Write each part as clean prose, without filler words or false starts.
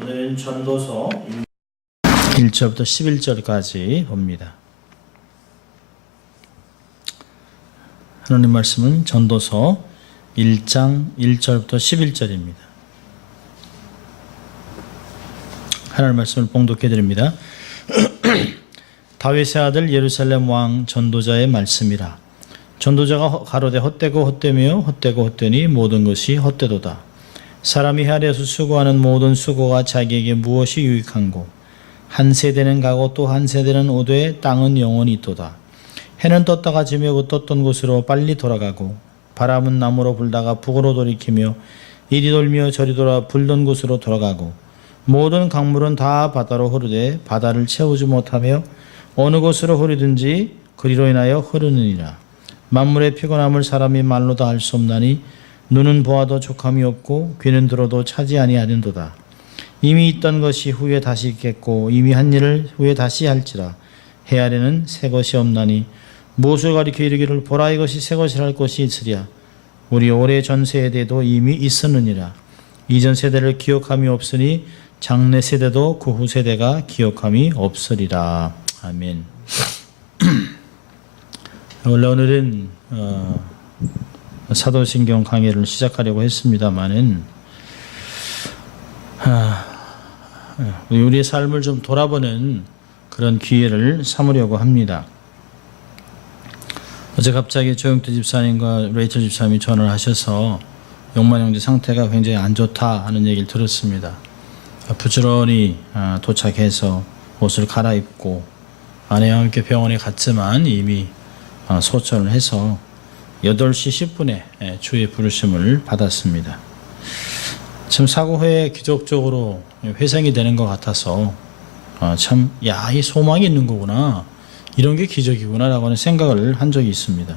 오늘은 전도서 1절부터 11절까지 봅니다. 하나님 말씀은 전도서 1장 1절부터 11절입니다. 하나님 말씀을 봉독해 드립니다. 다윗의 아들 예루살렘 왕 전도자의 말씀이라. 전도자가 가로되 헛되고 헛되며 헛되고 헛되니 모든 것이 헛되도다. 사람이 하늘에서 수고하는 모든 수고가 자기에게 무엇이 유익한고 한 세대는 가고 또 한 세대는 오되 땅은 영원히 있도다. 해는 떴다가 지며 그 떴던 곳으로 빨리 돌아가고 바람은 남으로 불다가 북으로 돌이키며 이리 돌며 저리 돌아 불던 곳으로 돌아가고 모든 강물은 다 바다로 흐르되 바다를 채우지 못하며 어느 곳으로 흐르든지 그리로 인하여 흐르느니라. 만물의 피곤함을 사람이 말로 다 할 수 없나니 눈은 보아도 족함이 없고 귀는 들어도 차지 아니하는도다. 이미 있던 것이 후에 다시 있겠고 이미 한 일을 후에 다시 할지라. 해 아래는 새 것이 없나니 무엇을 가리켜 이르기를 보라 이것이 새 것이라 할 것이 있으랴. 우리 오래 전 세대도 이미 있었느니라. 이전 세대를 기억함이 없으니 장래 세대도 그 후 세대가 기억함이 없으리라. 아멘. 원래 오늘은 사도신경 강의를 시작하려고 했습니다만은 우리의 삶을 좀 돌아보는 그런 기회를 삼으려고 합니다. 어제 갑자기 조영태 집사님과 레이첼 집사님이 전화를 하셔서 용만 형제 상태가 굉장히 안 좋다 하는 얘기를 들었습니다. 부지런히 도착해서 옷을 갈아입고 아내와 함께 병원에 갔지만 이미 소천을 해서 8시 10분에 주의 부르심을 받았습니다. 참 사고 후에 기적적으로 회생이 되는 것 같아서 참 이 소망이 있는 거구나, 이런 게 기적이구나 라고 하는 생각을 한 적이 있습니다.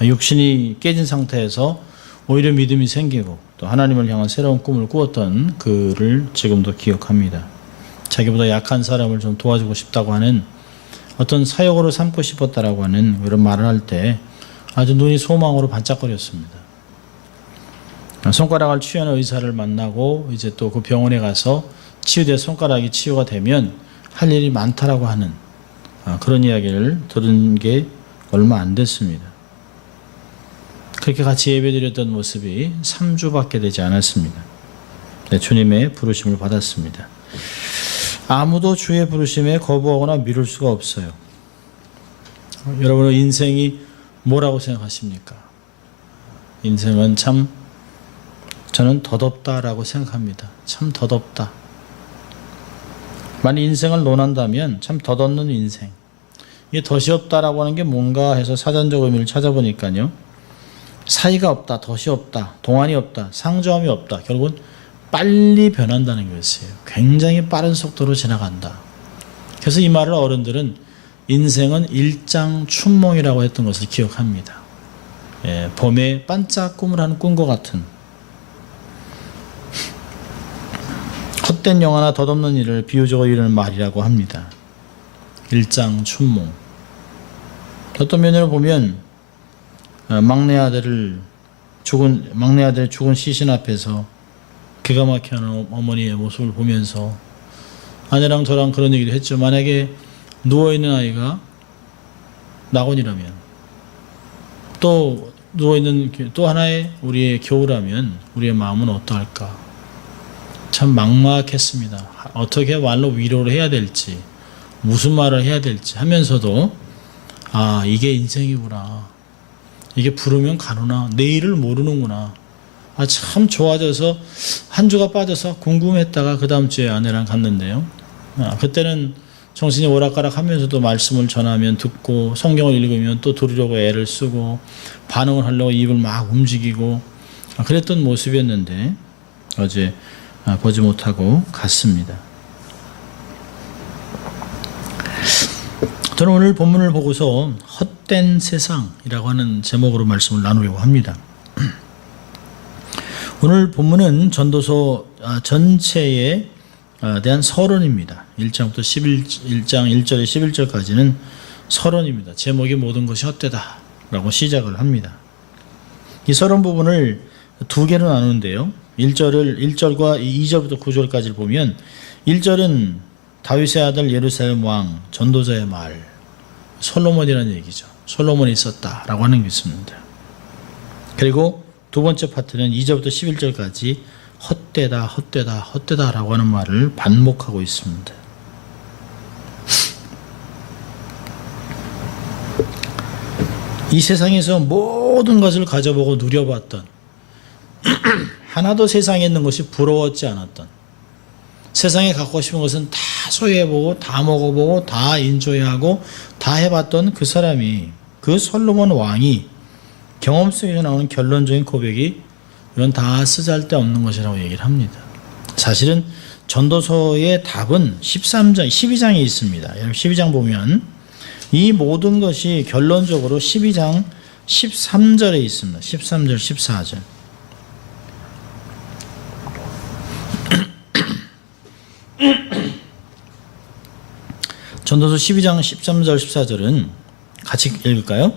육신이 깨진 상태에서 오히려 믿음이 생기고 또 하나님을 향한 새로운 꿈을 꾸었던 그를 지금도 기억합니다. 자기보다 약한 사람을 좀 도와주고 싶다고 하는 어떤 사역으로 삼고 싶었다라고 하는 이런 말을 할 때 아주 눈이 소망으로 반짝거렸습니다. 손가락을 치유하는 의사를 만나고 이제 또 그 병원에 가서 치유돼 손가락이 치유가 되면 할 일이 많다라고 하는 그런 이야기를 들은 게 얼마 안 됐습니다. 그렇게 같이 예배드렸던 모습이 3주밖에 되지 않았습니다. 네, 주님의 부르심을 받았습니다. 아무도 주의 부르심에 거부하거나 미룰 수가 없어요. 여러분은 인생이 뭐라고 생각하십니까? 인생은 참 저는 덧없다라고 생각합니다. 참 덧없다. 만약 인생을 논한다면 참 덧없는 인생. 이게 덧이 없다라고 하는 게 뭔가 해서 사전적 의미를 찾아보니까요. 사이가 없다, 덧이 없다, 동안이 없다, 상저함이 없다. 결국은 빨리 변한다는 것이에요. 굉장히 빠른 속도로 지나간다. 그래서 이 말을 어른들은 인생은 일장춘몽이라고 했던 것을 기억합니다. 봄에 반짝 꿈을 하는 꿈과 같은 헛된 영화나 덧없는 일을 비유적으로 이르는 말이라고 합니다. 일장춘몽. 어떤 면으로 보면 막내 아들의 죽은 시신 앞에서 기가 막히게 하는 어머니의 모습을 보면서 아내랑 저랑 그런 얘기도 했죠. 만약에 누워있는 아이가 낙원이라면, 또 누워있는 또 하나의 우리의 겨우라면 우리의 마음은 어떠할까? 참 막막했습니다. 어떻게 말로 위로를 해야 될지, 무슨 말을 해야 될지 하면서도 이게 인생이구나, 이게 부르면 가누나, 내일을 모르는구나, 참 좋아져서 한 주가 빠져서 궁금했다가 그 다음 주에 아내랑 갔는데요. 그때는 정신이 오락가락 하면서도 말씀을 전하면 듣고 성경을 읽으면 또 들으려고 애를 쓰고 반응을 하려고 입을 막 움직이고 그랬던 모습이었는데 어제 보지 못하고 갔습니다. 저는 오늘 본문을 보고서 헛된 세상이라고 하는 제목으로 말씀을 나누려고 합니다. 오늘 본문은 전도서 전체에 대한 서론입니다. 1장 1절에 11절까지는 서론입니다. 제목이 모든 것이 헛되다 라고 시작을 합니다. 이 서론 부분을 두 개로 나누는데요. 1절과 2절부터 9절까지를 보면 1절은 다윗의 아들 예루살렘 왕 전도자의 말, 솔로몬이라는 얘기죠. 솔로몬이 있었다라고 하는 게 있습니다. 그리고 두 번째 파트는 2절부터 11절까지 헛되다 헛되다 헛되다라고 하는 말을 반복하고 있습니다. 이 세상에서 모든 것을 가져보고 누려봤던 하나도 세상에 있는 것이 부러웠지 않았던, 세상에 갖고 싶은 것은 다 소유해보고 다 먹어보고 다 인조해하고 다 해봤던 그 사람이, 그 솔로몬 왕이 경험 속에서 나오는 결론적인 고백이 이건 다 쓰잘데없는 것이라고 얘기를 합니다. 사실은 전도서의 답은 12장에 있습니다. 여러분 12장 보면 이 모든 것이 결론적으로 12장 13절에 있습니다. 13절 14절. 전도서 12장 13절 14절은 같이 읽을까요?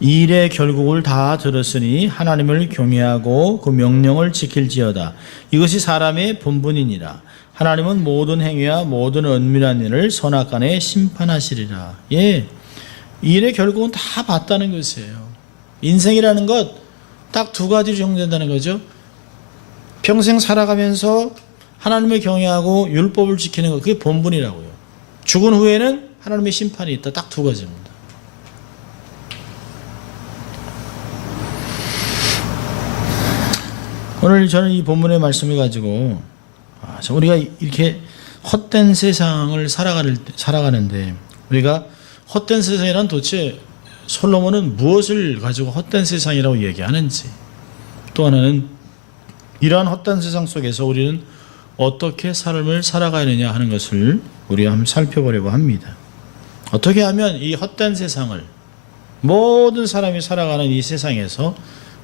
이 일의 결국을 다 들었으니 하나님을 경외하고 그 명령을 지킬지어다. 이것이 사람의 본분이니라. 하나님은 모든 행위와 모든 은밀한 일을 선악간에 심판하시리라. 예, 이 일의 결국은 다 봤다는 것이에요. 인생이라는 것 딱 두 가지로 정된다는 거죠. 평생 살아가면서 하나님을 경외하고 율법을 지키는 것, 그게 본분이라고요. 죽은 후에는 하나님의 심판이 있다. 딱 두 가지입니다. 오늘 저는 이 본문의 말씀을 가지고 우리가 이렇게 헛된 세상을 살아가는데, 우리가 헛된 세상이란 도대체 솔로몬은 무엇을 가지고 헛된 세상이라고 얘기하는지, 또 하나는 이러한 헛된 세상 속에서 우리는 어떻게 삶을 살아가느냐 하는 것을 우리가 한번 살펴보려고 합니다. 어떻게 하면 이 헛된 세상을, 모든 사람이 살아가는 이 세상에서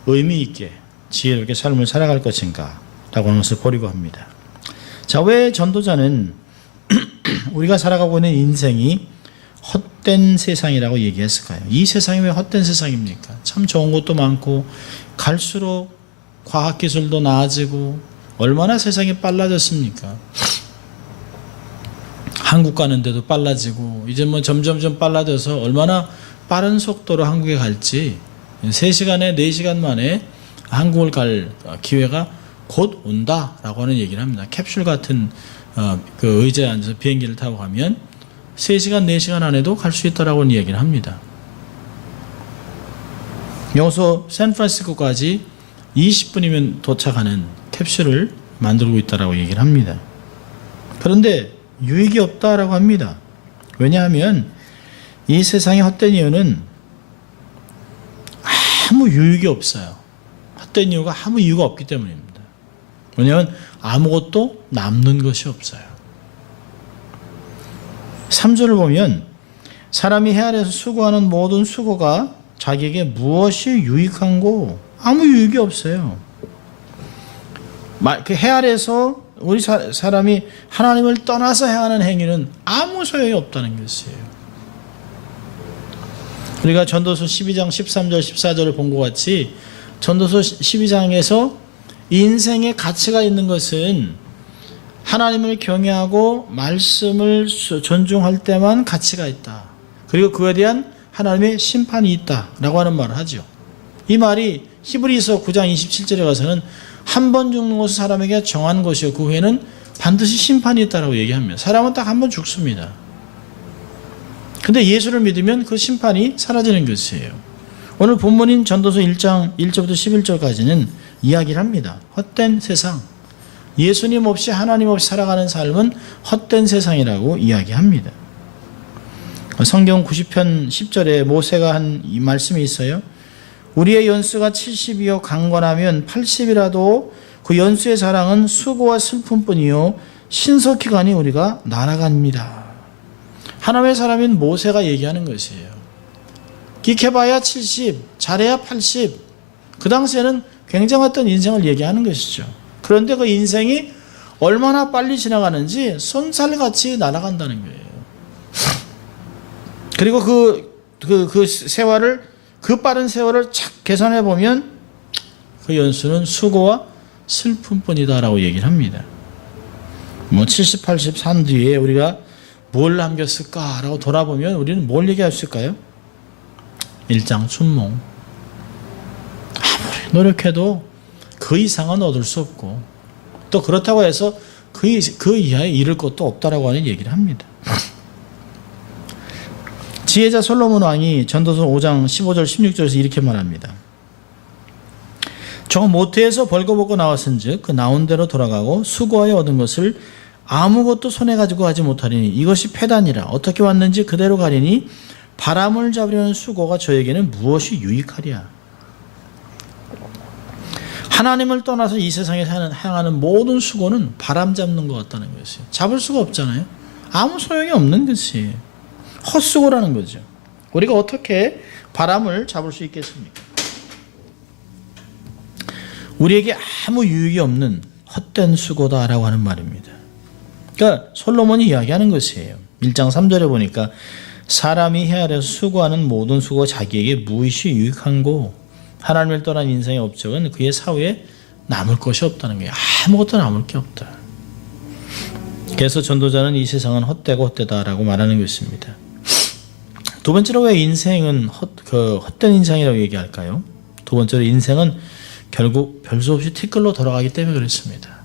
의미 있게 지혜롭게 삶을 살아갈 것인가 라고 하는 것을 보려고 합니다. 자, 왜 전도자는 우리가 살아가고 있는 인생이 헛된 세상이라고 얘기했을까요? 이 세상이 왜 헛된 세상입니까? 참 좋은 것도 많고 갈수록 과학기술도 나아지고 얼마나 세상이 빨라졌습니까? 한국 가는데도 빨라지고 이제 뭐 점점점 빨라져서 얼마나 빠른 속도로 한국에 갈지, 3시간에 4시간 만에 한국을 갈 기회가 곧 온다라고 하는 얘기를 합니다. 캡슐 같은 그 의자에 앉아서 비행기를 타고 가면 3시간, 4시간 안에도 갈 수 있다라고 하는 얘기를 합니다. 여기서 샌프란시스코까지 20분이면 도착하는 캡슐을 만들고 있다라고 얘기를 합니다. 그런데 유익이 없다라고 합니다. 왜냐하면 이 세상의 헛된 이유는 아무 유익이 없어요. 헛된 이유가 아무 이유가 없기 때문입니다. 왜냐하면 아무것도 남는 것이 없어요. 3절을 보면 사람이 해 아래에서 수고하는 모든 수고가 자기에게 무엇이 유익한고 아무 유익이 없어요. 그 해 아래에서 우리 사람이 하나님을 떠나서 행하는 행위는 아무 소용이 없다는 것이에요. 우리가 전도서 12장 13절 14절을 본 것 같이 전도서 12장에서 인생의 가치가 있는 것은 하나님을 경외하고 말씀을 존중할 때만 가치가 있다. 그리고 그에 대한 하나님의 심판이 있다라고 하는 말을 하죠. 이 말이 히브리서 9장 27절에 가서는 한 번 죽는 것은 사람에게 정한 것이요 그 후에는 반드시 심판이 있다라고 얘기합니다. 사람은 딱 한 번 죽습니다. 근데 예수를 믿으면 그 심판이 사라지는 것이에요. 오늘 본문인 전도서 1장 1절부터 11절까지는 이야기를 합니다. 헛된 세상, 예수님 없이 하나님 없이 살아가는 삶은 헛된 세상이라고 이야기합니다. 성경 90편 10절에 모세가 한 이 말씀이 있어요. 우리의 연수가 70이요 강건하면 80이라도 그 연수의 자랑은 수고와 슬픔뿐이요 신속히 가니 우리가 날아갑니다. 하나님의 사람인 모세가 얘기하는 것이에요. 기켜봐야 70, 잘해야 80. 그 당시에는 굉장했던 인생을 얘기하는 것이죠. 그런데 그 인생이 얼마나 빨리 지나가는지 손살같이 날아간다는 거예요. 그리고 그 세월을, 그 빠른 세월을 착 계산해 보면 그 연수는 수고와 슬픔뿐이다라고 얘기를 합니다. 70, 80 산 뒤에 우리가 뭘 남겼을까라고 돌아보면 우리는 뭘 얘기할 수 있을까요? 일장춘몽. 아무리 노력해도 그 이상은 얻을 수 없고 또 그렇다고 해서 그 이하에 이를 것도 없다라고 하는 얘기를 합니다. 지혜자 솔로몬 왕이 전도서 5장 15절 16절에서 이렇게 말합니다. 저 모태에서 벌거벗고 나왔은즉 그 나온 대로 돌아가고 수고하여 얻은 것을 아무것도 손에 가지고 가지 못하리니 이것이 패단이라. 어떻게 왔는지 그대로 가리니 바람을 잡으려는 수고가 저에게는 무엇이 유익하랴. 하나님을 떠나서 이 세상에 향하는 모든 수고는 바람 잡는 것 같다는 것이에요. 잡을 수가 없잖아요. 아무 소용이 없는 것이 헛수고라는 거죠. 우리가 어떻게 바람을 잡을 수 있겠습니까? 우리에게 아무 유익이 없는 헛된 수고다라고 하는 말입니다. 그러니까 솔로몬이 이야기하는 것이에요. 1장 3절에 보니까 사람이 헤아려서 수고하는 모든 수고가 자기에게 무엇이 유익한고 하나님을 떠난 인생의 업적은 그의 사후에 남을 것이 없다는 거예요. 아무것도 남을 게 없다. 그래서 전도자는 이 세상은 헛되고 헛되다라고 말하는 것입니다. 두 번째로 왜 인생은 헛된 인생이라고 얘기할까요? 두 번째로 인생은 결국 별수 없이 티끌로 돌아가기 때문에 그렇습니다.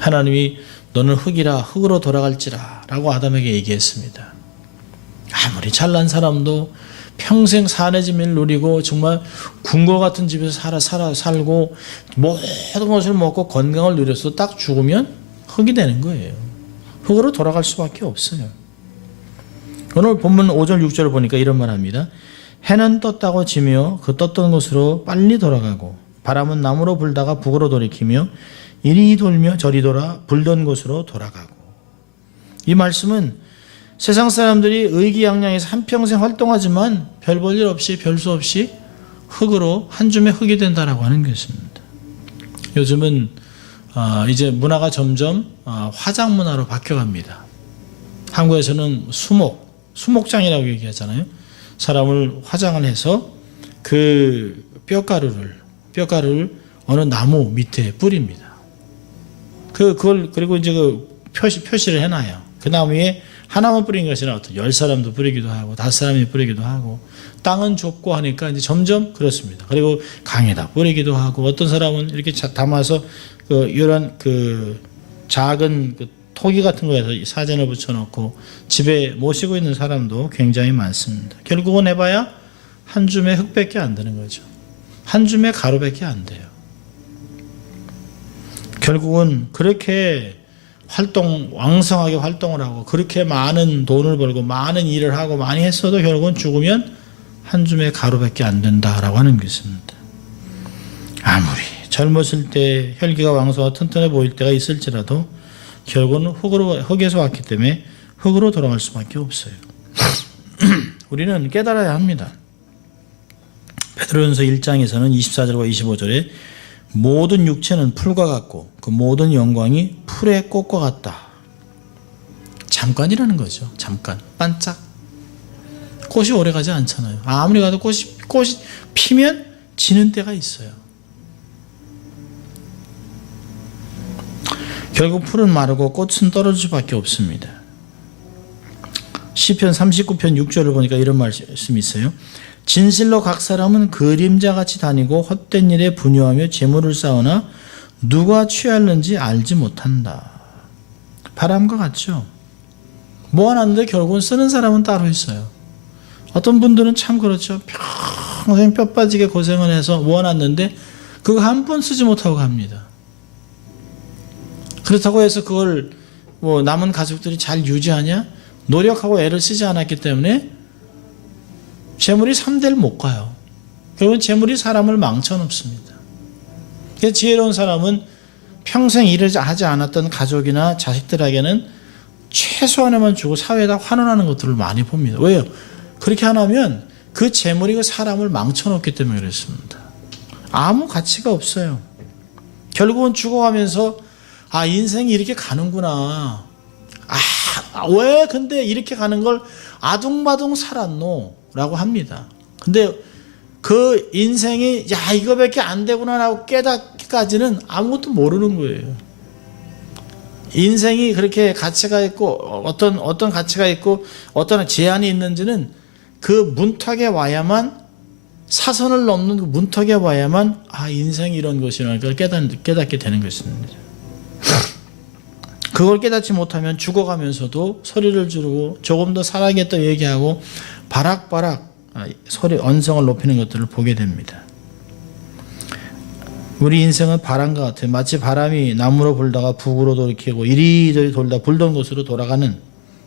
하나님이 너는 흙이라 흙으로 돌아갈지라 라고 아담에게 얘기했습니다. 아무리 잘난 사람도 평생 산의 진미를 누리고 정말 궁궐 같은 집에서 살고 모든 것을 먹고 건강을 누려서 딱 죽으면 흙이 되는 거예요. 흙으로 돌아갈 수밖에 없어요. 오늘 본문 5절 6절을 보니까 이런 말 합니다. 해는 떴다고 지며 그 떴던 곳으로 빨리 돌아가고 바람은 남으로 불다가 북으로 돌이키며 이리 돌며 저리 돌아 불던 곳으로 돌아가고. 이 말씀은 세상 사람들이 의기양양해서 한평생 활동하지만 별 볼 일 없이 별수 없이 흙으로 한 줌의 흙이 된다라고 하는 것입니다. 요즘은 이제 문화가 점점 화장 문화로 바뀌어갑니다. 한국에서는 수목장이라고 얘기하잖아요. 사람을 화장을 해서 그 뼈가루를 어느 나무 밑에 뿌립니다. 그리고 이제 표시를 해놔요. 그 나무 위에 하나만 뿌린 것이 아니라 10사람도 뿌리기도 하고 5사람이 뿌리기도 하고 땅은 좁고 하니까 이제 점점 그렇습니다. 그리고 강에다 뿌리기도 하고 어떤 사람은 이렇게 담아서 이런 작은 토기 같은 거에서 사진을 붙여놓고 집에 모시고 있는 사람도 굉장히 많습니다. 결국은 해봐야 한 줌의 흙밖에 안 되는 거죠. 한 줌의 가루밖에 안 돼요. 결국은 그렇게 왕성하게 활동을 하고 그렇게 많은 돈을 벌고 많은 일을 하고 많이 했어도 결국은 죽으면 한 줌의 가루밖에 안 된다라고 하는 것입니다. 아무리 젊었을 때 혈기가 왕성하고 튼튼해 보일 때가 있을지라도 결국은 흙에서 왔기 때문에 흙으로 돌아갈 수밖에 없어요. 우리는 깨달아야 합니다. 베드로전서 1장에서는 24절과 25절에 모든 육체는 풀과 같고 그 모든 영광이 풀의 꽃과 같다. 잠깐이라는 거죠. 잠깐. 반짝. 꽃이 오래가지 않잖아요. 아무리 가도 꽃이 피면 지는 때가 있어요. 결국 풀은 마르고 꽃은 떨어질 수밖에 없습니다. 시편 39편 6절을 보니까 이런 말씀이 있어요. 진실로 각 사람은 그림자같이 다니고 헛된 일에 분유하며 재물을 쌓으나 누가 취할는지 알지 못한다. 바람과 같죠. 모아놨는데 결국은 쓰는 사람은 따로 있어요. 어떤 분들은 참 그렇죠. 평생 뼈 빠지게 고생을 해서 모아놨는데 그거 한 번 쓰지 못하고 갑니다. 그렇다고 해서 그걸 남은 가족들이 잘 유지하냐? 노력하고 애를 쓰지 않았기 때문에 재물이 3대를 못 가요. 결국은 재물이 사람을 망쳐놓습니다. 그래서 지혜로운 사람은 평생 일을 하지 않았던 가족이나 자식들에게는 최소한에만 주고 사회에다 환원하는 것들을 많이 봅니다. 왜요? 그렇게 안 하면 그 재물이 그 사람을 망쳐놓기 때문에 그렇습니다. 아무 가치가 없어요. 결국은 죽어가면서 인생이 이렇게 가는구나. 왜 근데 이렇게 가는 걸 아둥바둥 살았노? 라고 합니다. 근데 그 인생이 이거밖에 안 되구나 라고 죽기까지는 아무것도 모르는 거예요. 인생이 그렇게 가치가 있고 어떤 가치가 있고 어떤 제한이 있는지는 그 문턱에 와야만, 사선을 넘는 그 문턱에 와야만 인생이 이런 것이라는 걸 깨닫게 되는 것입니다. 그걸 깨닫지 못하면 죽어가면서도 소리를 지르고 조금 더 살아야겠다 얘기하고 바락바락 소리 언성을 높이는 것들을 보게 됩니다. 우리 인생은 바람과 같아요. 마치 바람이 남으로 불다가 북으로 돌이키고 이리저리 돌다 불던 곳으로 돌아가는,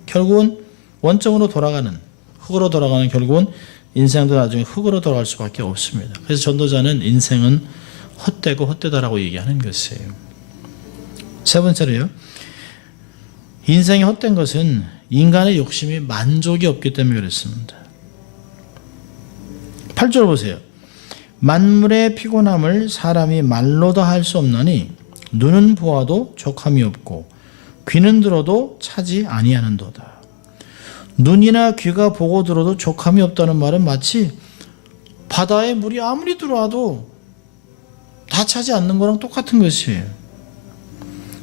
결국은 원점으로 돌아가는, 흙으로 돌아가는, 결국은 인생도 나중에 흙으로 돌아갈 수밖에 없습니다. 그래서 전도자는 인생은 헛되고 헛되다라고 얘기하는 것이에요. 세 번째로요, 인생이 헛된 것은 인간의 욕심이 만족이 없기 때문에 그렇습니다. 8절 보세요. 만물의 피곤함을 사람이 말로 다 할 수 없나니 눈은 보아도 족함이 없고 귀는 들어도 차지 아니하는도다. 눈이나 귀가 보고 들어도 족함이 없다는 말은 마치 바다에 물이 아무리 들어와도 다 차지 않는 거랑 똑같은 것이에요.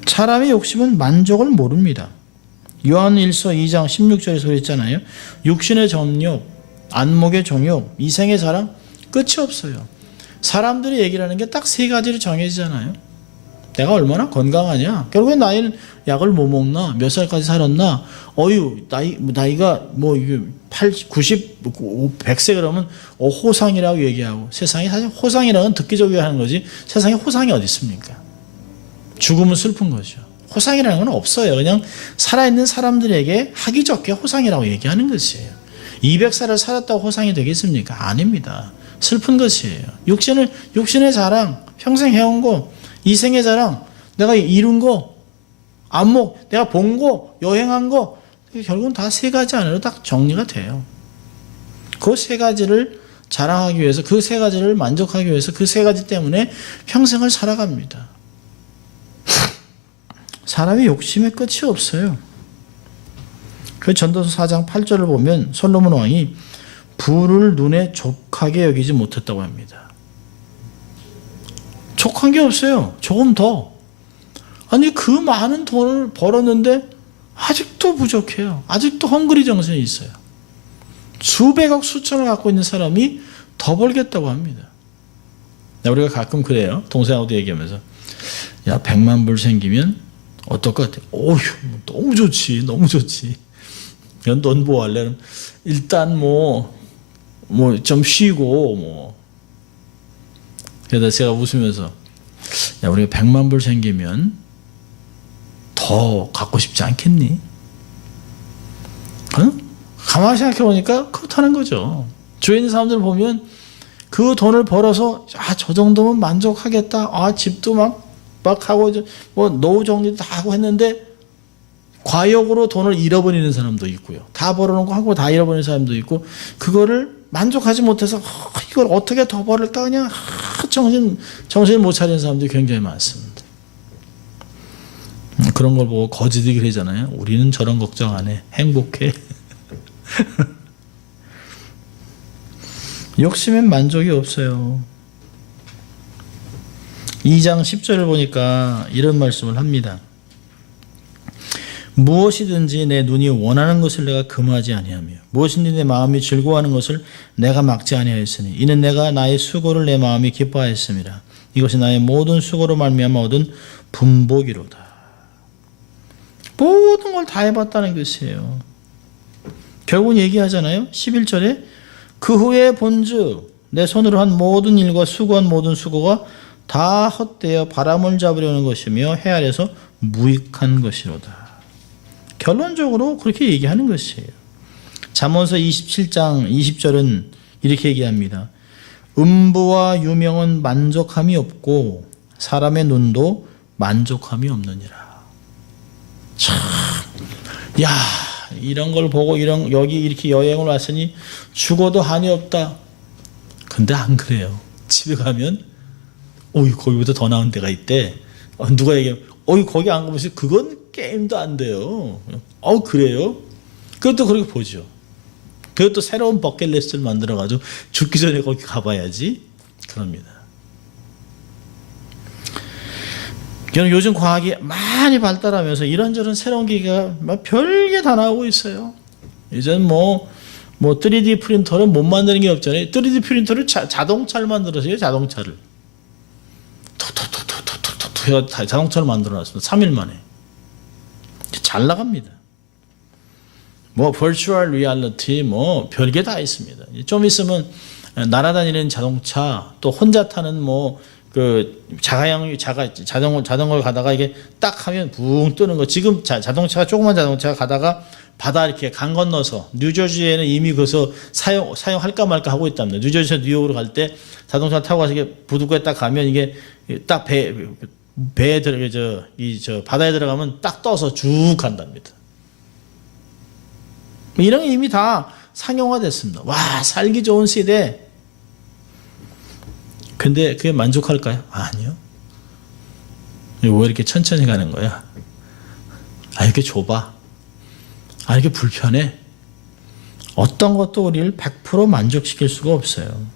사람의 욕심은 만족을 모릅니다. 요한 1서 2장 16절에서 그랬잖아요. 육신의 정욕, 안목의 정욕, 이생의 사랑, 끝이 없어요. 사람들이 얘기를 하는 게 딱 세 가지로 정해지잖아요. 내가 얼마나 건강하냐? 결국엔 나이는 약을 뭐 먹나? 몇 살까지 살았나? 나이가 뭐 80, 90, 100세 그러면 호상이라고 얘기하고, 세상에 사실 호상이라는 듣기적으로 하는 거지 세상에 호상이 어디 있습니까? 죽음은 슬픈 거죠. 호상이라는 건 없어요. 그냥 살아있는 사람들에게 하기 좋게 호상이라고 얘기하는 것이에요. 200살을 살았다고 호상이 되겠습니까? 아닙니다. 슬픈 것이에요. 육신의 자랑, 평생 해온 거, 이생의 자랑, 내가 이룬 거, 안목, 내가 본 거, 여행한 거, 결국은 다 세 가지 안으로 딱 정리가 돼요. 그 세 가지를 자랑하기 위해서, 그 세 가지를 만족하기 위해서 그 세 가지 때문에 평생을 살아갑니다. 사람의 욕심의 끝이 없어요. 그 전도서 4장 8절을 보면 솔로몬 왕이 부를 눈에 족하게 여기지 못했다고 합니다. 족한 게 없어요. 조금 더. 아니 그 많은 돈을 벌었는데 아직도 부족해요. 아직도 헝그리 정신이 있어요. 수백억 수천을 갖고 있는 사람이 더 벌겠다고 합니다. 우리가 가끔 그래요. 동생하고도 얘기하면서 야 100만 불 생기면 어떨 것 같아? 어휴 너무 좋지. 너무 좋지. 넌 뭐 할래? 일단 뭐 좀 쉬고 뭐. 그래서 제가 웃으면서 야 우리가 100만 불 생기면 더 갖고 싶지 않겠니? 어? 가만히 생각해 보니까 그렇다는 거죠. 주위에 있는 사람들 보면 그 돈을 벌어서 저 정도면 만족하겠다. 집도 막 하고 뭐 노후 정리도 다 하고 했는데 과욕으로 돈을 잃어버리는 사람도 있고요. 다 벌어놓은 거 하고 다 잃어버리는 사람도 있고, 그거를 만족하지 못해서 이걸 어떻게 더 벌을까 그냥 정신을 못 차리는 사람들이 굉장히 많습니다. 그런 걸 보고 거지들이 그러잖아요. 우리는 저런 걱정 안 해. 행복해. 욕심엔 만족이 없어요. 2장 10절을 보니까 이런 말씀을 합니다. 무엇이든지 내 눈이 원하는 것을 내가 금하지 아니하며 무엇이든지 내 마음이 즐거워하는 것을 내가 막지 아니하였으니 이는 내가 나의 수고를 내 마음이 기뻐하였음이라. 이것이 나의 모든 수고로 말미암아 얻은 분복이로다. 모든 걸 다 해봤다는 것이에요. 결국은 얘기하잖아요. 11절에 그 후에 본즉 내 손으로 한 모든 일과 수고한 모든 수고가 다 헛되어 바람을 잡으려는 것이며 해 아래서 무익한 것이로다. 결론적으로 그렇게 얘기하는 것이에요. 잠언서 27장 20절은 이렇게 얘기합니다. 음부와 유명은 만족함이 없고 사람의 눈도 만족함이 없느니라. 참, 야, 이런 걸 보고 여기 이렇게 여행을 왔으니 죽어도 한이 없다. 근데 안 그래요. 집에 가면 거기보다 더 나은 데가 있대. 누가 얘기하면 거기 안 가보세요. 그건 게임도 안 돼요. 그래요? 그것도 그렇게 보죠. 그것도 새로운 버킷리스트를 만들어가지고 죽기 전에 거기 가봐야지. 그럽니다. 저는 요즘 과학이 많이 발달하면서 이런저런 새로운 기계가 막 별게 다 나오고 있어요. 이제는 뭐 3D 프린터는 못 만드는 게 없잖아요. 3D 프린터를 자동차를 만들었어요. 자동차를. 톡톡톡톡톡톡 해서 자동차를 만들어놨습니다. 3일 만에. 잘 나갑니다. 뭐 버추얼 리얼리티 뭐 별게 다 있습니다. 좀 있으면 날아다니는 자동차, 또 혼자 타는 자전거를 가다가 이게 딱 하면 붕 뜨는 거. 지금 조그만 자동차가 가다가 바다 이렇게 강 건너서 뉴저지에는 이미 그래서 사용할까 말까 하고 있답니다. 뉴저지에서 뉴욕으로 갈 때 자동차 타고 가서 이게 부두교에 딱 가면 이게 딱 배에 바다에 들어가면 딱 떠서 쭉 간답니다. 이런 게 이미 다 상용화됐습니다. 와, 살기 좋은 시대. 근데 그게 만족할까요? 아니요. 왜 이렇게 천천히 가는 거야? 이렇게 좁아. 이렇게 불편해. 어떤 것도 우리를 100% 만족시킬 수가 없어요.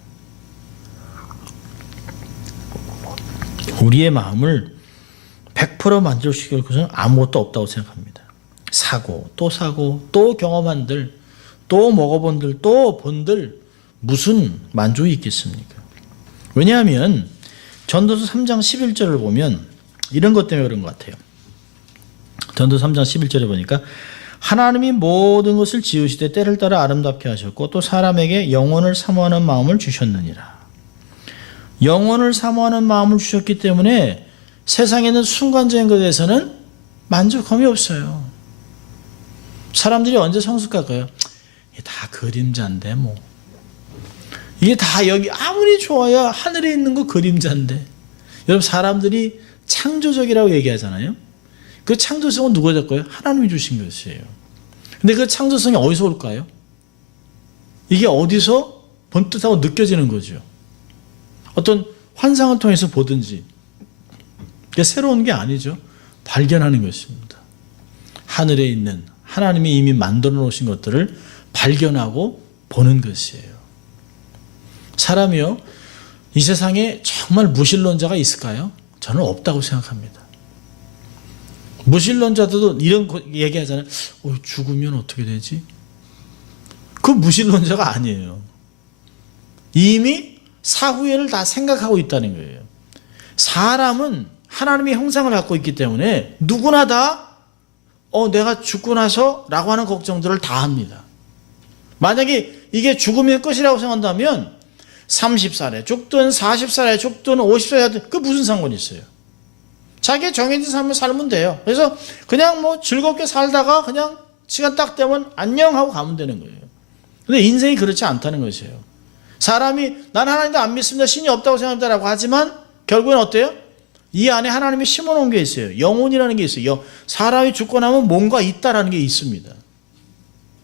우리의 마음을 100% 만족시킬 것은 아무것도 없다고 생각합니다. 사고, 또 경험한들, 또 먹어본들, 또 본들 무슨 만족이 있겠습니까? 왜냐하면 전도서 3장 11절을 보면 이런 것 때문에 그런 것 같아요. 전도서 3장 11절에 보니까 하나님이 모든 것을 지으시되 때를 따라 아름답게 하셨고 또 사람에게 영혼을 사모하는 마음을 주셨느니라. 영혼을 사모하는 마음을 주셨기 때문에 세상에 있는 순간적인 것에 대해서는 만족함이 없어요. 사람들이 언제 성숙할까요? 이게 다 그림자인데 뭐. 이게 다 여기 아무리 좋아야 하늘에 있는 거 그림자인데. 여러분 사람들이 창조적이라고 얘기하잖아요. 그 창조성은 누가 줬고요? 하나님이 주신 것이에요. 근데 그 창조성이 어디서 올까요? 이게 어디서 번뜩하고 느껴지는 거죠. 어떤 환상을 통해서 보든지. 이게 새로운 게 아니죠. 발견하는 것입니다. 하늘에 있는 하나님이 이미 만들어 놓으신 것들을 발견하고 보는 것이에요. 사람이요, 이 세상에 정말 무신론자가 있을까요? 저는 없다고 생각합니다. 무신론자들도 이런 얘기하잖아요. 죽으면 어떻게 되지? 그 무신론자가 아니에요. 이미 사후에를 다 생각하고 있다는 거예요. 사람은 하나님의 형상을 갖고 있기 때문에 누구나 다 내가 죽고 나서 라고 하는 걱정들을 다 합니다. 만약에 이게 죽으면 끝이라고 생각한다면 30살에 죽든 40살에 죽든 50살에 죽든 그 무슨 상관이 있어요? 자기 정해진 삶을 살면 돼요. 그래서 그냥 뭐 즐겁게 살다가 그냥 시간 딱 되면 안녕 하고 가면 되는 거예요. 근데 인생이 그렇지 않다는 것이에요. 사람이 난 하나님도 안 믿습니다. 신이 없다고 생각한다라고 하지만 결국엔 어때요? 이 안에 하나님이 심어놓은 게 있어요. 영혼이라는 게 있어요. 사람이 죽고 나면 뭔가 있다라는 게 있습니다.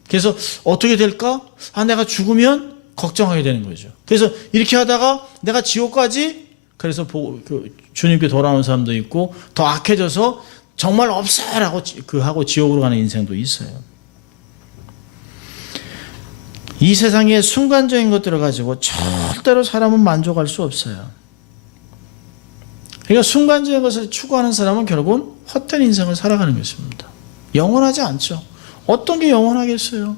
그래서 어떻게 될까? 내가 죽으면 걱정하게 되는 거죠. 그래서 이렇게 하다가 내가 지옥까지 그래서 주님께 돌아오는 사람도 있고 더 악해져서 정말 없어라고 하고 지옥으로 가는 인생도 있어요. 이 세상의 순간적인 것들을 가지고 절대로 사람은 만족할 수 없어요. 그러니까 순간적인 것을 추구하는 사람은 결국은 헛된 인생을 살아가는 것입니다. 영원하지 않죠. 어떤 게 영원하겠어요?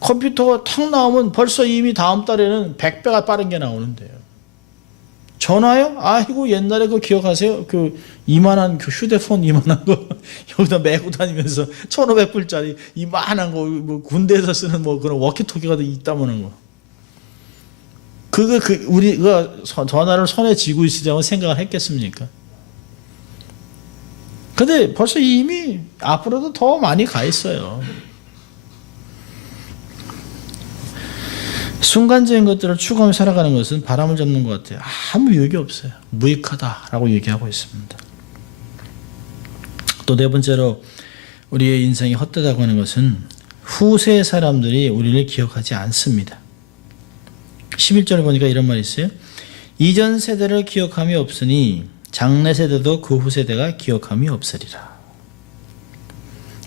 컴퓨터가 탁 나오면 벌써 이미 다음 달에는 100배가 빠른 게 나오는데요. 전화요? 아이고 옛날에 그거 기억하세요? 그 이만한 그 휴대폰 이만한 거 여기다 메고 다니면서 1,500불짜리 이만한 거 뭐 군대에서 쓰는 뭐 그런 워키토키가 있다모는 거. 우리가 전화를 손에 쥐고 있으자고 생각을 했겠습니까? 근데 벌써 이미 앞으로도 더 많이 가 있어요. 순간적인 것들을 추구하며 살아가는 것은 바람을 잡는 것 같아요. 아무 유익이 없어요. 무익하다라고 얘기하고 있습니다. 또 네 번째로 우리의 인생이 헛되다고 하는 것은 후세 사람들이 우리를 기억하지 않습니다. 11절에 보니까 이런 말이 있어요. 이전 세대를 기억함이 없으니 장래 세대도 그 후 세대가 기억함이 없으리라.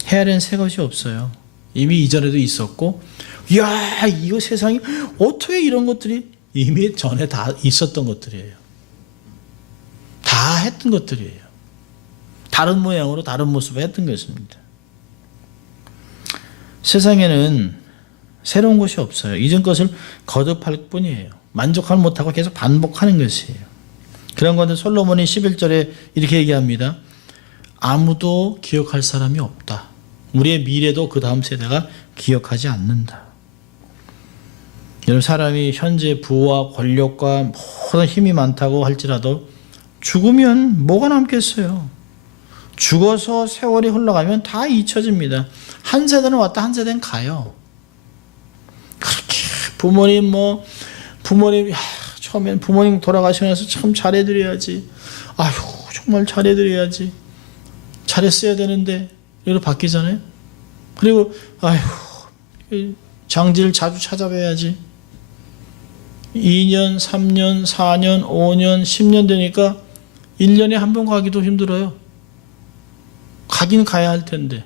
헤아린 새 것이 없어요. 이미 이전에도 있었고 이야 이거 세상에 어떻게 이런 것들이 이미 전에 다 있었던 것들이에요. 다 했던 것들이에요. 다른 모양으로 다른 모습을 했던 것입니다. 세상에는 새로운 것이 없어요. 이전 것을 거듭할 뿐이에요. 만족을 못하고 계속 반복하는 것이에요. 그런 건데 솔로몬이 11절에 이렇게 얘기합니다. 아무도 기억할 사람이 없다. 우리의 미래도 그 다음 세대가 기억하지 않는다. 여러분, 사람이 현재 부와 권력과 모든 힘이 많다고 할지라도 죽으면 뭐가 남겠어요? 죽어서 세월이 흘러가면 다 잊혀집니다. 한 세대는 왔다 한 세대는 가요. 그렇게 부모님 처음엔 부모님 돌아가시고 나서 참 잘해드려야지. 아휴 정말 잘해드려야지. 잘했어야 되는데 이렇게 바뀌잖아요. 그리고 아휴 장지를 자주 찾아뵈야지. 2년, 3년, 4년, 5년, 10년 되니까 1년에 한 번 가기도 힘들어요. 가긴 가야 할 텐데.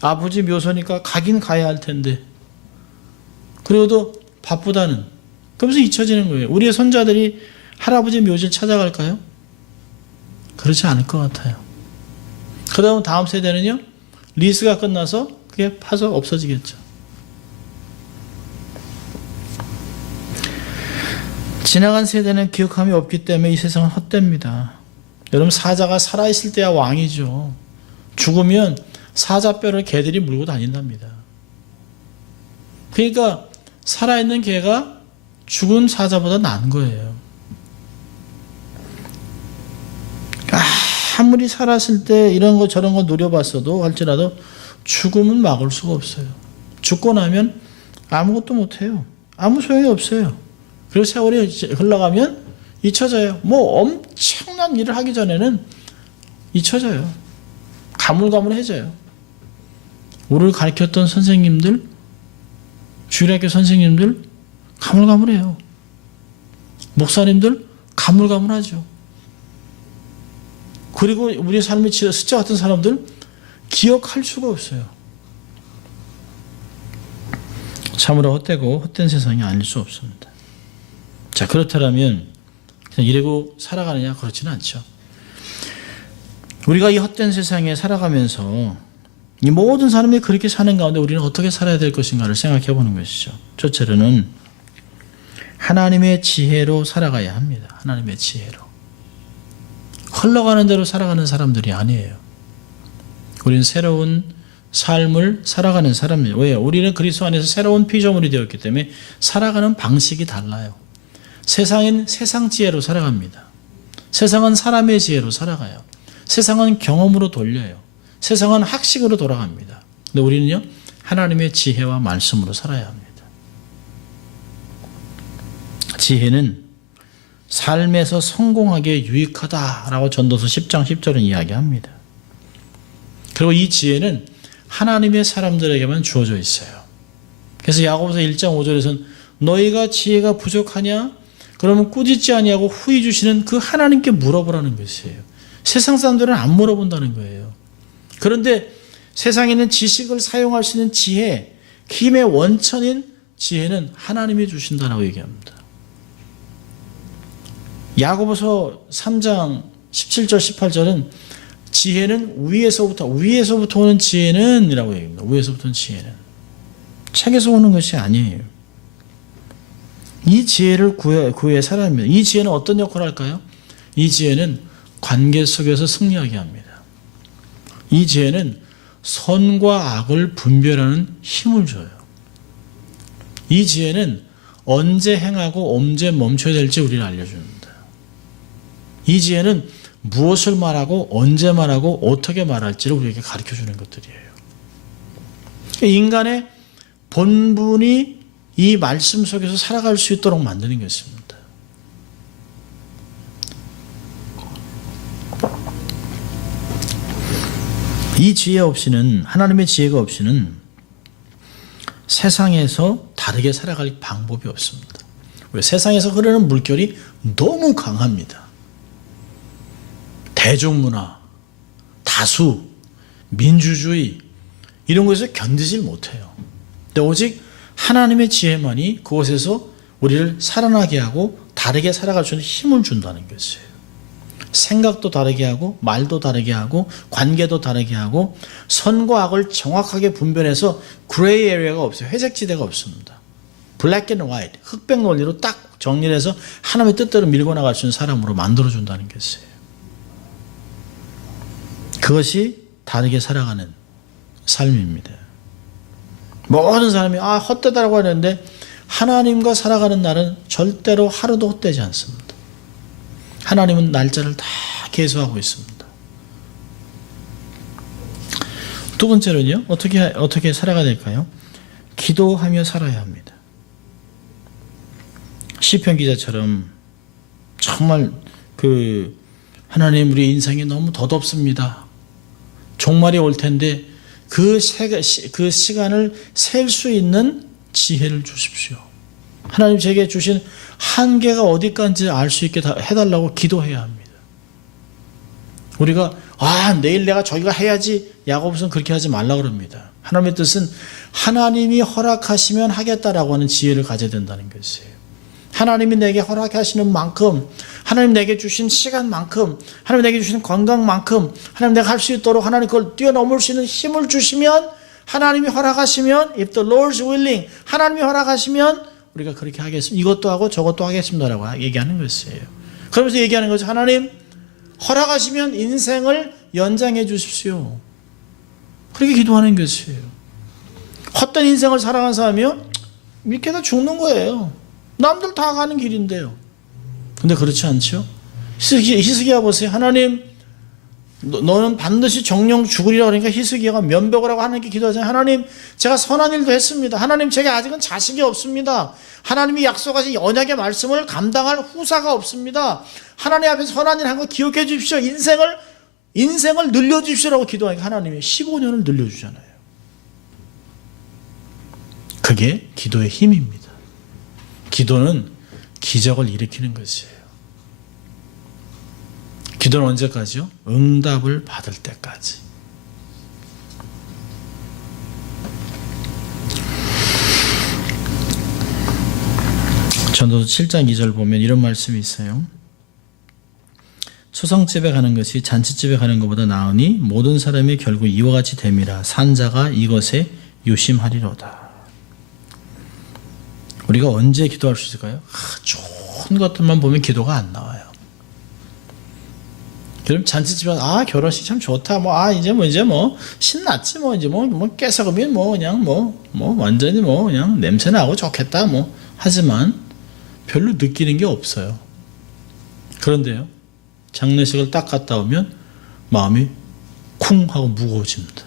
아버지 묘소니까 가긴 가야 할 텐데. 그리고도 바쁘다는. 그러면서 잊혀지는 거예요. 우리의 손자들이 할아버지 묘지를 찾아갈까요? 그렇지 않을 것 같아요. 그 다음 세대는요. 리스가 끝나서 그게 파서 없어지겠죠. 지나간 세대는 기억함이 없기 때문에 이 세상은 헛됩니다. 여러분, 사자가 살아있을 때야 왕이죠. 죽으면 사자뼈를 개들이 물고 다닌답니다. 그러니까 살아있는 개가 죽은 사자보다 나은 거예요. 아무리 살았을 때 이런 거 저런 거 누려봤어도 할지라도 죽음은 막을 수가 없어요. 죽고 나면 아무것도 못해요. 아무 소용이 없어요. 그리고 세월이 흘러가면 잊혀져요. 뭐 엄청난 일을 하기 전에는 잊혀져요. 가물가물해져요. 우리를 가르쳤던 선생님들, 주일학교 선생님들 가물가물해요. 목사님들 가물가물하죠. 그리고 우리 삶의 숫자 같은 사람들 기억할 수가 없어요. 참으로 헛되고 헛된 세상이 아닐 수 없습니다. 자, 그렇다면 그냥 이러고 살아가느냐? 그렇지는 않죠. 우리가 이 헛된 세상에 살아가면서 이 모든 사람이 그렇게 사는 가운데 우리는 어떻게 살아야 될 것인가를 생각해 보는 것이죠. 첫째로는 하나님의 지혜로 살아가야 합니다. 하나님의 지혜로. 흘러가는 대로 살아가는 사람들이 아니에요. 우리는 새로운 삶을 살아가는 사람이에요. 왜요? 우리는 그리스도 안에서 새로운 피조물이 되었기 때문에 살아가는 방식이 달라요. 세상은 세상 지혜로 살아갑니다. 세상은 사람의 지혜로 살아가요. 세상은 경험으로 돌려요. 세상은 학식으로 돌아갑니다. 근데 우리는요, 하나님의 지혜와 말씀으로 살아야 합니다. 지혜는 삶에서 성공하기에 유익하다라고 전도서 10장 10절은 이야기합니다. 그리고 이 지혜는 하나님의 사람들에게만 주어져 있어요. 그래서 야고보서 1장 5절에서는 너희가 지혜가 부족하냐? 그러면 꾸짖지 아니하고 후히 주시는 그 하나님께 물어보라는 것이에요. 세상 사람들은 안 물어본다는 거예요. 그런데 세상에 있는 지식을 사용할 수 있는 지혜, 힘의 원천인 지혜는 하나님이 주신다라고 얘기합니다. 야고보서 3장 17절 18절은 지혜는 위에서부터 오는 지혜는 이라고 얘기합니다. 위에서부터 오는 지혜는 책에서 오는 것이 아니에요. 이 지혜를 구해 살아야 합니다. 이 지혜는 어떤 역할을 할까요? 이 지혜는 관계 속에서 승리하게 합니다. 이 지혜는 선과 악을 분별하는 힘을 줘요. 이 지혜는 언제 행하고 언제 멈춰야 될지 우리를 알려줍니다. 이 지혜는 무엇을 말하고 언제 말하고 어떻게 말할지를 우리에게 가르쳐주는 것들이에요. 인간의 본분이 이 말씀 속에서 살아갈 수 있도록 만드는 것입니다. 이 지혜 없이는, 하나님의 지혜가 없이는 세상에서 다르게 살아갈 방법이 없습니다. 왜? 세상에서 흐르는 물결이 너무 강합니다. 대중문화, 다수, 민주주의 이런 것에서 견디질 못해요. 근데 오직 하나님의 지혜만이 그곳에서 우리를 살아나게 하고 다르게 살아갈 수 있는 힘을 준다는 것이에요. 생각도 다르게 하고 말도 다르게 하고 관계도 다르게 하고 선과 악을 정확하게 분별해서 그레이 에리어가 없어요. 회색지대가 없습니다. 블랙 앤 화이트, 흑백 논리로 딱 정리를 해서 하나님의 뜻대로 밀고 나갈 수 있는 사람으로 만들어준다는 것이에요. 그것이 다르게 살아가는 삶입니다. 모든 사람이 헛되다라고 하는데 하나님과 살아가는 날은 절대로 하루도 헛되지 않습니다. 하나님은 날짜를 다 계수하고 있습니다. 두 번째로는요, 어떻게 살아가야 될까요? 기도하며 살아야 합니다. 시편 기자처럼 정말 하나님 우리 인생이 너무 덧없습니다. 종말이 올 텐데 그 시간을 셀 수 있는 지혜를 주십시오. 하나님 제게 주신 한계가 어디까지 알 수 있게 해달라고 기도해야 합니다. 우리가 내일 내가 저기가 해야지, 야고보서는 그렇게 하지 말라 그럽니다. 하나님의 뜻은 하나님이 허락하시면 하겠다라고 하는 지혜를 가져야 된다는 것이에요. 하나님이 내게 허락하시는 만큼, 하나님 내게 주신 시간만큼, 하나님 내게 주신 건강만큼, 하나님 내가 할 수 있도록 하나님 그걸 뛰어넘을 수 있는 힘을 주시면, 하나님이 허락하시면, if the Lord's willing, 하나님이 허락하시면 우리가 그렇게 하겠습니다. 이것도 하고 저것도 하겠습니다라고 얘기하는 것이에요. 그러면서 얘기하는 거죠. 하나님 허락하시면 인생을 연장해 주십시오. 그렇게 기도하는 것이에요. 헛된 인생을 살아간 사람이요, 이렇게 다 죽는 거예요. 남들 다 가는 길인데요. 근데 그렇지 않죠? 히스기야 보세요. 하나님 너는 반드시 정령 죽으리라 그러니까 히스기야가 면벽을 하고 하나님께 기도하잖아요. 하나님 제가 선한 일도 했습니다. 하나님 제게 아직은 자식이 없습니다. 하나님이 약속하신 언약의 말씀을 감당할 후사가 없습니다. 하나님 앞에서 선한 일 한 거 기억해 주십시오. 인생을 늘려주십시오라고 기도하니까 하나님이 15년을 늘려주잖아요. 그게 기도의 힘입니다. 기도는 기적을 일으키는 것이에요. 기도는 언제까지요? 응답을 받을 때까지. 전도서 7장 2절 보면 이런 말씀이 있어요. 초상집에 가는 것이 잔치집에 가는 것보다 나으니 모든 사람이 결국 이와 같이 됨이라. 산자가 이것에 유심하리로다. 우리가 언제 기도할 수 있을까요? 좋은 것들만 보면 기도가 안 나와요. 그럼 잔치집에 결혼식 참 좋다. 이제 신났지. 깨석으면 그냥 완전히 그냥 냄새 나고 좋겠다. 하지만 별로 느끼는 게 없어요. 그런데요, 장례식을 딱 갔다 오면 마음이 쿵 하고 무거워집니다.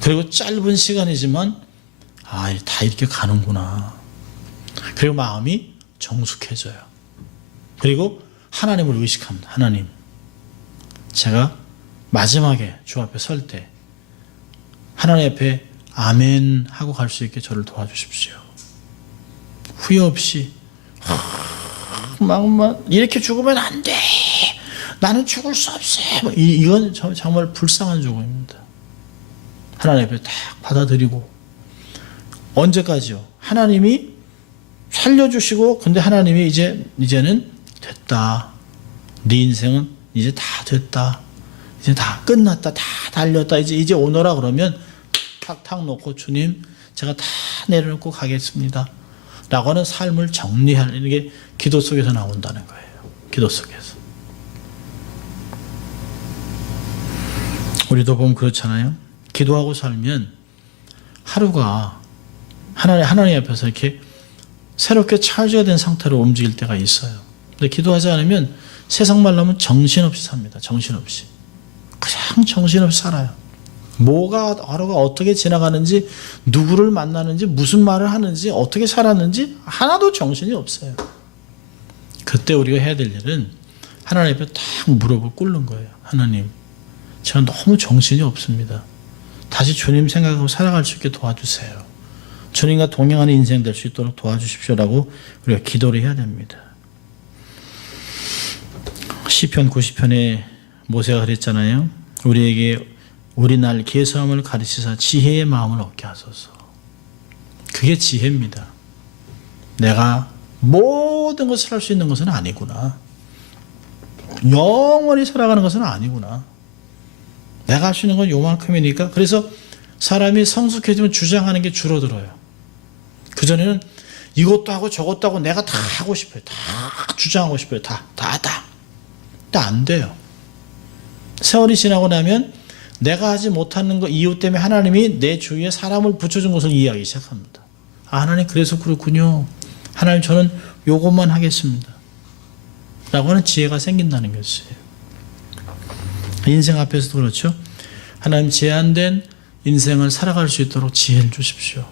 그리고 짧은 시간이지만 다 이렇게 가는구나. 그리고 마음이 정숙해져요. 그리고 하나님을 의식합니다. 하나님, 제가 마지막에 주 앞에 설 때 하나님 앞에 아멘 하고 갈 수 있게 저를 도와주십시오. 후회 없이 이렇게 죽으면 안 돼. 나는 죽을 수 없어. 이건 정말 불쌍한 죽음입니다. 하나님 앞에 딱 받아들이고. 언제까지요? 하나님이 살려주시고, 근데 하나님이 이제는 됐다. 네 인생은 이제 다 됐다. 이제 다 끝났다. 다 달렸다. 이제 오너라 그러면 탁탁 놓고 주님, 제가 다 내려놓고 가겠습니다. 라고 하는 삶을 정리하는 게 기도 속에서 나온다는 거예요. 기도 속에서. 우리도 보면 그렇잖아요. 기도하고 살면 하루가 하나님 앞에서 이렇게 새롭게 차지가 된 상태로 움직일 때가 있어요. 근데 기도하지 않으면 세상 말로 하면 정신없이 삽니다. 정신없이. 그냥 정신없이 살아요. 하루가 어떻게 지나가는지, 누구를 만나는지, 무슨 말을 하는지, 어떻게 살았는지 하나도 정신이 없어요. 그때 우리가 해야 될 일은 하나님 앞에 딱 무릎을 꿇는 거예요. 하나님, 제가 너무 정신이 없습니다. 다시 주님 생각하고 살아갈 수 있게 도와주세요. 주님과 동행하는 인생 될 수 있도록 도와주십시오라고 우리가 기도를 해야 됩니다. 시편 90편에 모세가 그랬잖아요. 우리에게 우리 날 계수함을 가르치사 지혜의 마음을 얻게 하소서. 그게 지혜입니다. 내가 모든 것을 할 수 있는 것은 아니구나. 영원히 살아가는 것은 아니구나. 내가 할 수 있는 건 요만큼이니까. 그래서 사람이 성숙해지면 주장하는 게 줄어들어요. 그전에는 이것도 하고 저것도 하고 내가 다 하고 싶어요. 다 주장하고 싶어요. 다. 안 돼요. 세월이 지나고 나면 내가 하지 못하는 거 이유 때문에 하나님이 내 주위에 사람을 붙여준 것을 이해하기 시작합니다. 아, 하나님 그래서 그렇군요. 하나님 저는 요것만 하겠습니다. 라고 하는 지혜가 생긴다는 것이에요. 인생 앞에서도 그렇죠. 하나님 제한된 인생을 살아갈 수 있도록 지혜를 주십시오.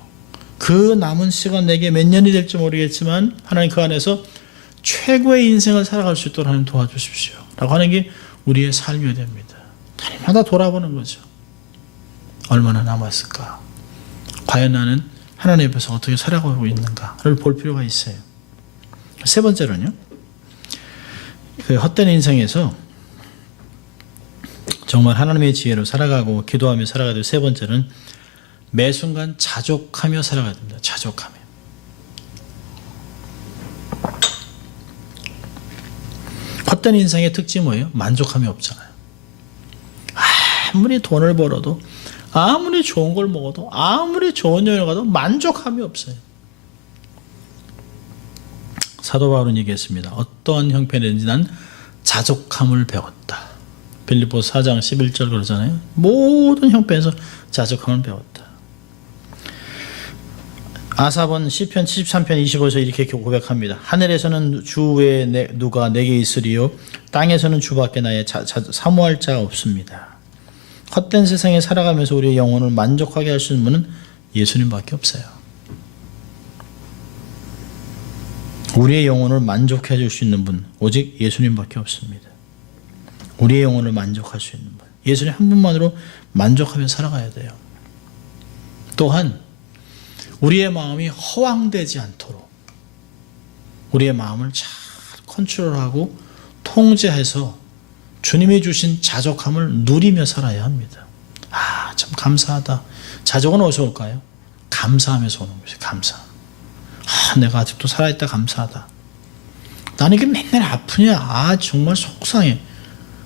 그 남은 시간 내게 몇 년이 될지 모르겠지만 하나님 그 안에서 최고의 인생을 살아갈 수 있도록 하나님 도와주십시오. 라고 하는 게 우리의 삶이 됩니다. 날마다 돌아보는 거죠. 얼마나 남았을까? 과연 나는 하나님 앞에서 어떻게 살아가고 있는가를 볼 필요가 있어요. 세 번째로는요. 그 헛된 인생에서 정말 하나님의 지혜로 살아가고 기도하며 살아가야 될 세 번째는 매 순간 자족하며 살아가야 됩니다. 자족하며. 헛된 인생의 특징이 뭐예요? 만족함이 없잖아요. 아무리 돈을 벌어도 아무리 좋은 걸 먹어도 아무리 좋은 여행을 가도 만족함이 없어요. 사도 바울은 얘기했습니다. 어떠한 형편이든지 난 자족함을 배웠다. 빌립보서 4장 11절 그러잖아요. 모든 형편에서 자족함을 배웠다. 아삽은 시편 73편 25에서 이렇게 고백합니다. 하늘에서는 주 외에 누가 내게 있으리요 땅에서는 주밖에 나의 사모할 자가 없습니다. 헛된 세상에 살아가면서 우리의 영혼을 만족하게 할 수 있는 분은 예수님밖에 없어요. 우리의 영혼을 만족해 줄 수 있는 분 오직 예수님밖에 없습니다. 우리의 영혼을 만족할 수 있는 분 예수님 한 분만으로 만족하며 살아가야 돼요. 또한 우리의 마음이 허황되지 않도록 우리의 마음을 잘 컨트롤하고 통제해서 주님이 주신 자족함을 누리며 살아야 합니다. 아, 참 감사하다. 자족은 어디서 올까요? 감사하면서 오는 것이에요. 감사. 아, 내가 아직도 살아있다 감사하다. 나는 이게 맨날 아프냐? 아, 정말 속상해.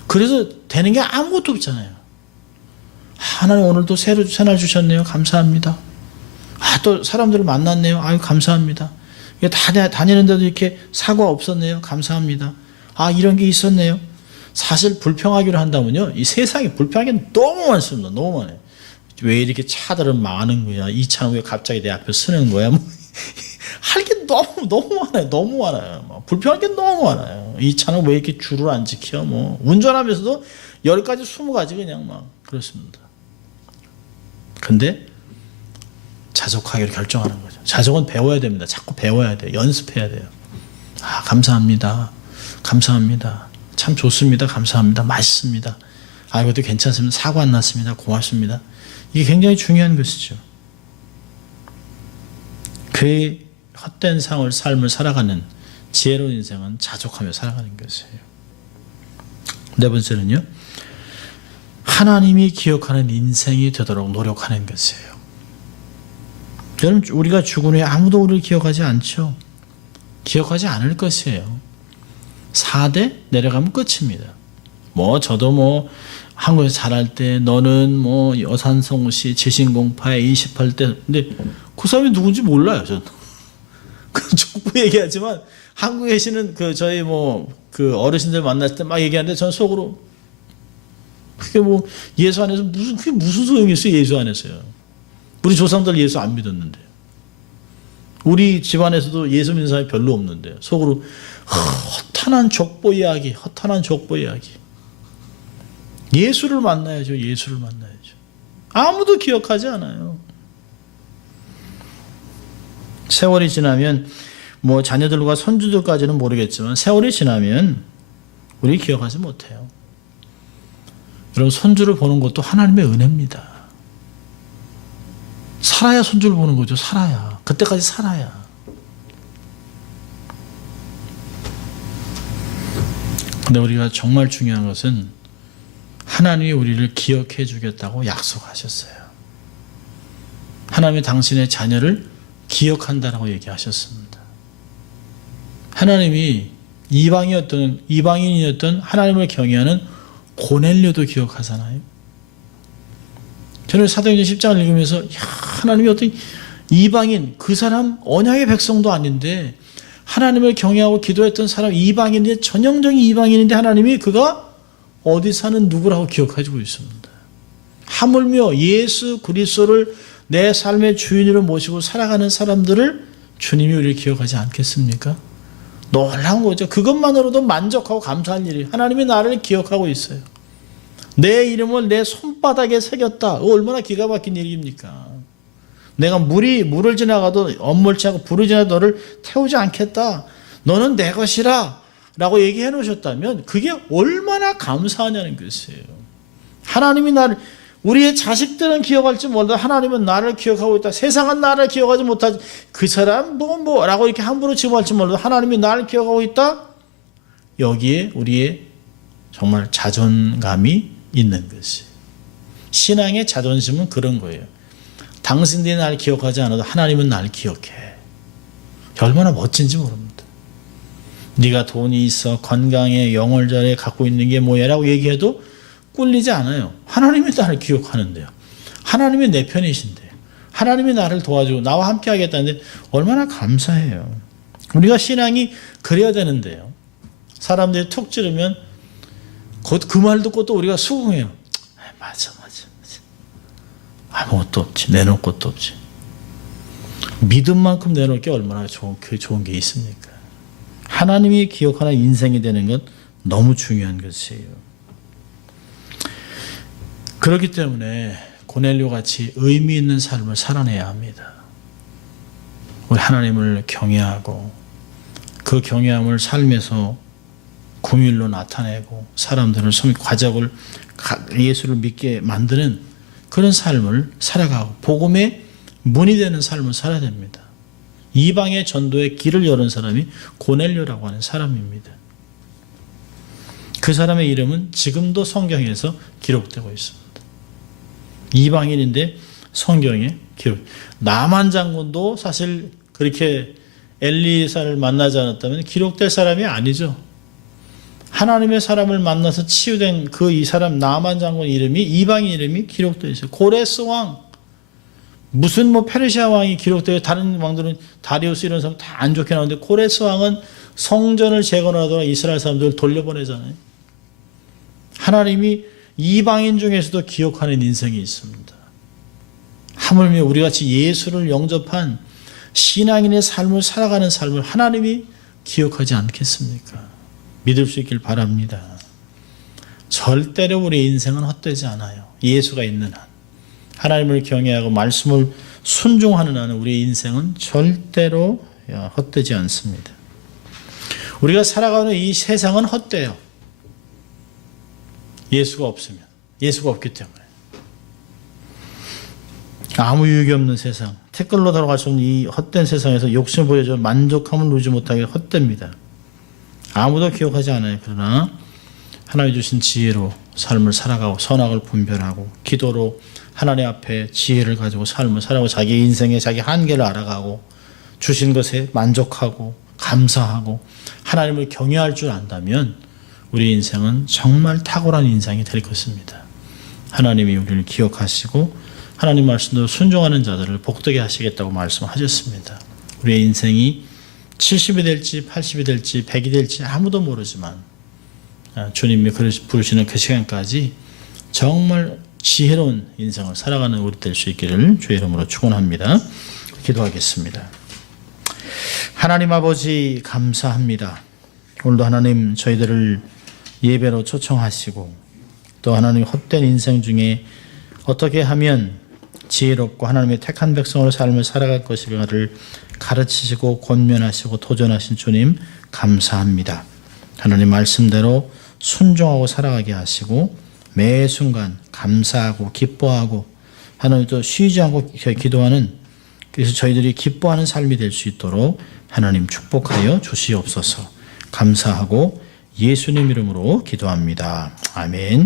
그래서 되는 게 아무것도 없잖아요. 하나님 오늘도 새날 주셨네요. 감사합니다. 아, 또 사람들을 만났네요. 아유, 감사합니다. 다니는데도 이렇게 사고가 없었네요. 감사합니다. 아, 이런 게 있었네요. 사실 불평하기로 한다면요. 이 세상에 불평하기 너무 많습니다. 너무 많아요. 왜 이렇게 차들은 많은 거야? 이 차는 왜 갑자기 내 앞에 서는 거야? 뭐 할 게 너무 많아요. 너무 많아요. 불평할 게 너무 많아요. 이 차는 왜 이렇게 줄을 안 지켜? 뭐 운전하면서도 10가지, 20가지 그냥 막 그렇습니다. 근데 자족하기로 결정하는 거죠. 자족은 배워야 됩니다. 자꾸 배워야 돼요. 연습해야 돼요. 아, 감사합니다. 감사합니다. 참 좋습니다. 감사합니다. 맛있습니다. 아, 이것도 괜찮습니다. 사고 안 났습니다. 고맙습니다. 이게 굉장히 중요한 것이죠. 그 헛된 삶을 살아가는 지혜로운 인생은 자족하며 살아가는 것이에요. 네 번째는요. 하나님이 기억하는 인생이 되도록 노력하는 것이에요. 여러분, 우리가 죽은 후에 아무도 우리를 기억하지 않죠. 기억하지 않을 것이에요. 4대 내려가면 끝입니다. 저도 한국에서 자랄 때 너는 여산성 씨 재신공파에 28대 근데 그 사람이 누군지 몰라요. 저는 그 족보 얘기하지만 한국에 계시는 저희 그 어르신들 만날 때 막 얘기하는데 전 속으로 그게 예수 안에서 그게 무슨 소용이 있어요. 예수 안에서요. 우리 조상들 예수 안 믿었는데 우리 집안에서도 예수 믿는 사람이 별로 없는데 속으로 허탄한 족보 이야기, 허탄한 족보 이야기. 예수를 만나야죠. 예수를 만나야죠. 아무도 기억하지 않아요. 세월이 지나면 자녀들과 손주들까지는 모르겠지만 세월이 지나면 우리 기억하지 못해요. 여러분, 손주를 보는 것도 하나님의 은혜입니다. 살아야 손주를 보는 거죠. 살아야. 그때까지 살아야. 근데 우리가 정말 중요한 것은 하나님이 우리를 기억해 주겠다고 약속하셨어요. 하나님이 당신의 자녀를 기억한다라고 얘기하셨습니다. 하나님이 이방인이었던 하나님을 경외하는 고넬료도 기억하잖아요. 저는 사도행전 10장을 읽으면서 하나님이 어떤 이방인, 그 사람 언약의 백성도 아닌데 하나님을 경외하고 기도했던 사람 이방인인데 전형적인 이방인인데 하나님이 그가 어디 사는 누구라고 기억하고 있습니다. 하물며 예수 그리스도를 내 삶의 주인으로 모시고 살아가는 사람들을 주님이 우리를 기억하지 않겠습니까? 놀라운 거죠. 그것만으로도 만족하고 감사할 일이 하나님이 나를 기억하고 있어요. 내 이름을 내 손바닥에 새겼다. 얼마나 기가 막힌 일입니까? 내가 물을 지나가도 엄몰치 않고 불을 지나도 너를 태우지 않겠다. 너는 내 것이라 라고 얘기해 놓으셨다면 그게 얼마나 감사하냐는 것이에요. 하나님이 나를, 우리의 자식들은 기억할지 몰라도 하나님은 나를 기억하고 있다. 세상은 나를 기억하지 못하지. 그 사람 뭐라고 이렇게 함부로 칭호할지 몰라도 하나님이 나를 기억하고 있다. 여기에 우리의 정말 자존감이 있는 것이에요. 신앙의 자존심은 그런 거예요. 당신들이 나를 기억하지 않아도 하나님은 나를 기억해. 얼마나 멋진지 모릅니다. 네가 돈이 있어 건강해 영월 잘해 갖고 있는 게 뭐야 라고 얘기해도 꿀리지 않아요. 하나님이 나를 기억하는데요. 하나님이 내 편이신데요. 하나님이 나를 도와주고 나와 함께 하겠다는데 얼마나 감사해요. 우리가 신앙이 그래야 되는데요. 사람들이 툭 찌르면 곧 그 말 듣고 또 우리가 수긍해요. 맞아. 아무것도 없지. 내놓을 것도 없지. 믿음만큼 내놓을 게 얼마나 좋은 게 있습니까? 하나님이 기억하는 인생이 되는 것 너무 중요한 것이에요. 그렇기 때문에 고넬료 같이 의미 있는 삶을 살아내야 합니다. 우리 하나님을 경외하고 그 경외함을 삶에서 구밀로 나타내고 사람들을 과적을 예수를 믿게 만드는 그런 삶을 살아가고 복음의 문이 되는 삶을 살아야 됩니다. 이방의 전도에 길을 열은 사람이 고넬료라고 하는 사람입니다. 그 사람의 이름은 지금도 성경에서 기록되고 있습니다. 이방인인데 성경에 기록. 나만 장군도 사실 그렇게 엘리사를 만나지 않았다면 기록될 사람이 아니죠. 하나님의 사람을 만나서 치유된 이 사람 나만 장군 이름이 이방인 이름이 기록되어 있어요. 고레스 왕, 무슨 페르시아 왕이 기록되어 다른 왕들은 다리우스 이런 사람 다 안 좋게 나오는데 고레스 왕은 성전을 재건하더라 이스라엘 사람들을 돌려보내잖아요. 하나님이 이방인 중에서도 기억하는 인생이 있습니다. 하물며 우리 같이 예수를 영접한 신앙인의 삶을 살아가는 삶을 하나님이 기억하지 않겠습니까? 믿을 수 있길 바랍니다. 절대로 우리의 인생은 헛되지 않아요. 예수가 있는 한. 하나님을 경외하고 말씀을 순종하는 한은 우리의 인생은 절대로 헛되지 않습니다. 우리가 살아가는 이 세상은 헛돼요. 예수가 없으면. 예수가 없기 때문에. 아무 유익이 없는 세상, 태클로 돌아갈 수 없는 이 헛된 세상에서 욕심을 보여줘 만족함을 누리지 못하게 헛됩니다. 아무도 기억하지 않아요. 그러나 하나님 주신 지혜로 삶을 살아가고 선악을 분별하고 기도로 하나님 앞에 지혜를 가지고 삶을 살아가고 자기 인생의 자기 한계를 알아가고 주신 것에 만족하고 감사하고 하나님을 경외할 줄 안다면 우리 인생은 정말 탁월한 인생이 될 것입니다. 하나님이 우리를 기억하시고 하나님 말씀대로 순종하는 자들을 복되게 하시겠다고 말씀하셨습니다. 우리의 인생이 70이 될지 80이 될지 100이 될지 아무도 모르지만 주님이 부르시는 그 시간까지 정말 지혜로운 인생을 살아가는 우리 될 수 있기를 주의 이름으로 축원합니다. 기도하겠습니다. 하나님 아버지 감사합니다. 오늘도 하나님 저희들을 예배로 초청하시고 또 하나님 헛된 인생 중에 어떻게 하면 지혜롭고 하나님의 택한 백성으로 삶을 살아갈 것인가를 가르치시고 권면하시고 도전하신 주님 감사합니다. 하나님 말씀대로 순종하고 살아가게 하시고 매 순간 감사하고 기뻐하고 하나님 또 쉬지 않고 기도하는 그래서 저희들이 기뻐하는 삶이 될 수 있도록 하나님 축복하여 주시옵소서. 감사하고 예수님 이름으로 기도합니다. 아멘.